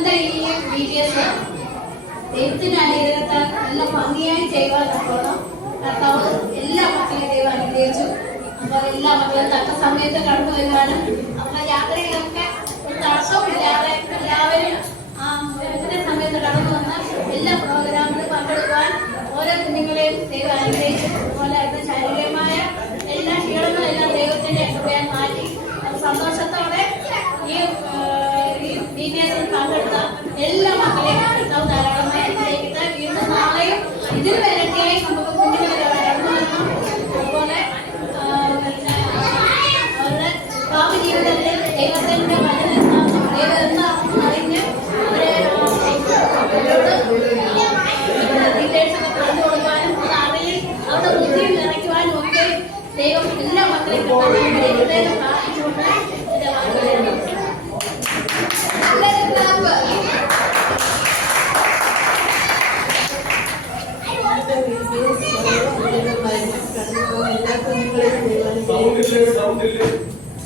ഇന്നത്തെ ഈ വീഡിയോസ് ദൈവത്തിന്റെ അനുഗ്രഹത്താൽ നല്ല ഭംഗിയായി ചെയ്യുവാൻ നോക്കണം. കർത്താവ് എല്ലാ മക്കളെയും ദൈവം അനുഗ്രഹിച്ചു. അപ്പോൾ എല്ലാ മക്കളും തക്ക സമയത്ത് കടന്നു വരുവാനും നമ്മുടെ യാത്രയിലൊക്കെ ഒരു തടസ്സമില്ലാതെ എല്ലാവരും സമയത്ത് കടന്നു വന്ന് എല്ലാ പ്രോഗ്രാമിലും പങ്കെടുക്കുവാൻ ഓരോ കുഞ്ഞുങ്ങളെയും ദൈവം അനുഗ്രഹിച്ചു. അതുപോലെ അവരുടെ ശാരീരികമായ എല്ലാ ക്ഷീണങ്ങളെല്ലാം ദൈവത്തിന്റെ കൃപയാൽ മാറ്റി സന്തോഷത്തോടെ ഈ വീഡിയോസിൽ പങ്കെടുത്ത എല്ലാ മക്കളെയും കർത്താവ് ധാരാളമായി അനുഗ്രഹിക്കട്ടെ. വീണ്ടും നാളെയും ഇതിൽ വരട്ടിയായി നമുക്ക് കുഞ്ഞുങ്ങളെ കടന്നു വരണം. അതുപോലെ അവരുടെ ഭാവി ജീവിതത്തിൽ ദൈവത്തിന്റെ ദൈവം അറിഞ്ഞ് ഡീറ്റെയിൽസൊക്കെ പറഞ്ഞു കൊടുക്കാനും അത് അറിയിൽ അവരുടെ ബുദ്ധിയിൽ നിറയ്ക്കുവാനും ഒക്കെ ദൈവം എല്ലാ മക്കളെയും ദൈവത്തെ പ്രാർത്ഥിച്ചുകൊണ്ട് എന്റെ വാക്കുകളുണ്ട്.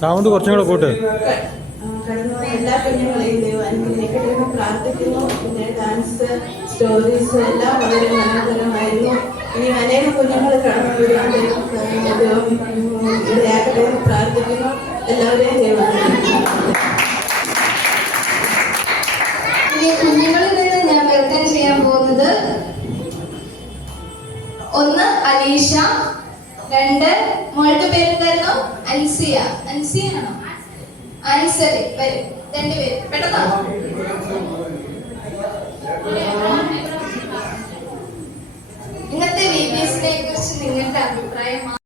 സൗണ്ട് കുറച്ചും കൂടെ കൂട്ട്. എല്ലാ കുഞ്ഞുങ്ങളെയും ദൈവം അനുഗ്രഹിക്കട്ടെ പ്രാർത്ഥിക്കുന്നു. പിന്നെ ഡാൻസ് സ്റ്റോറീസ് എല്ലാം വളരെ മനോഹരമായിരുന്നു. ഇനി അനേകം കുഞ്ഞുങ്ങൾ കടന്നു വരാൻ ദൈവം ഇടയാക്കട്ടെ പ്രാർത്ഥിക്കുന്നു. എല്ലാവരെയും ദൈവം. ഇനി കുഞ്ഞുങ്ങളിൽ നിന്ന് ഞാൻ വെൽക്കം ചെയ്യാൻ പോകുന്നത് 1 അലീഷ, 2 മോളുടെ പേരെന്തായിരുന്നു? അൻസിയാണോ? ആൻസറി. വരും 2 പേര് പെട്ടെന്നാണോ? ഇന്നത്തെ വീഡിയോസിനെ കുറിച്ച് നിങ്ങളുടെ അഭിപ്രായം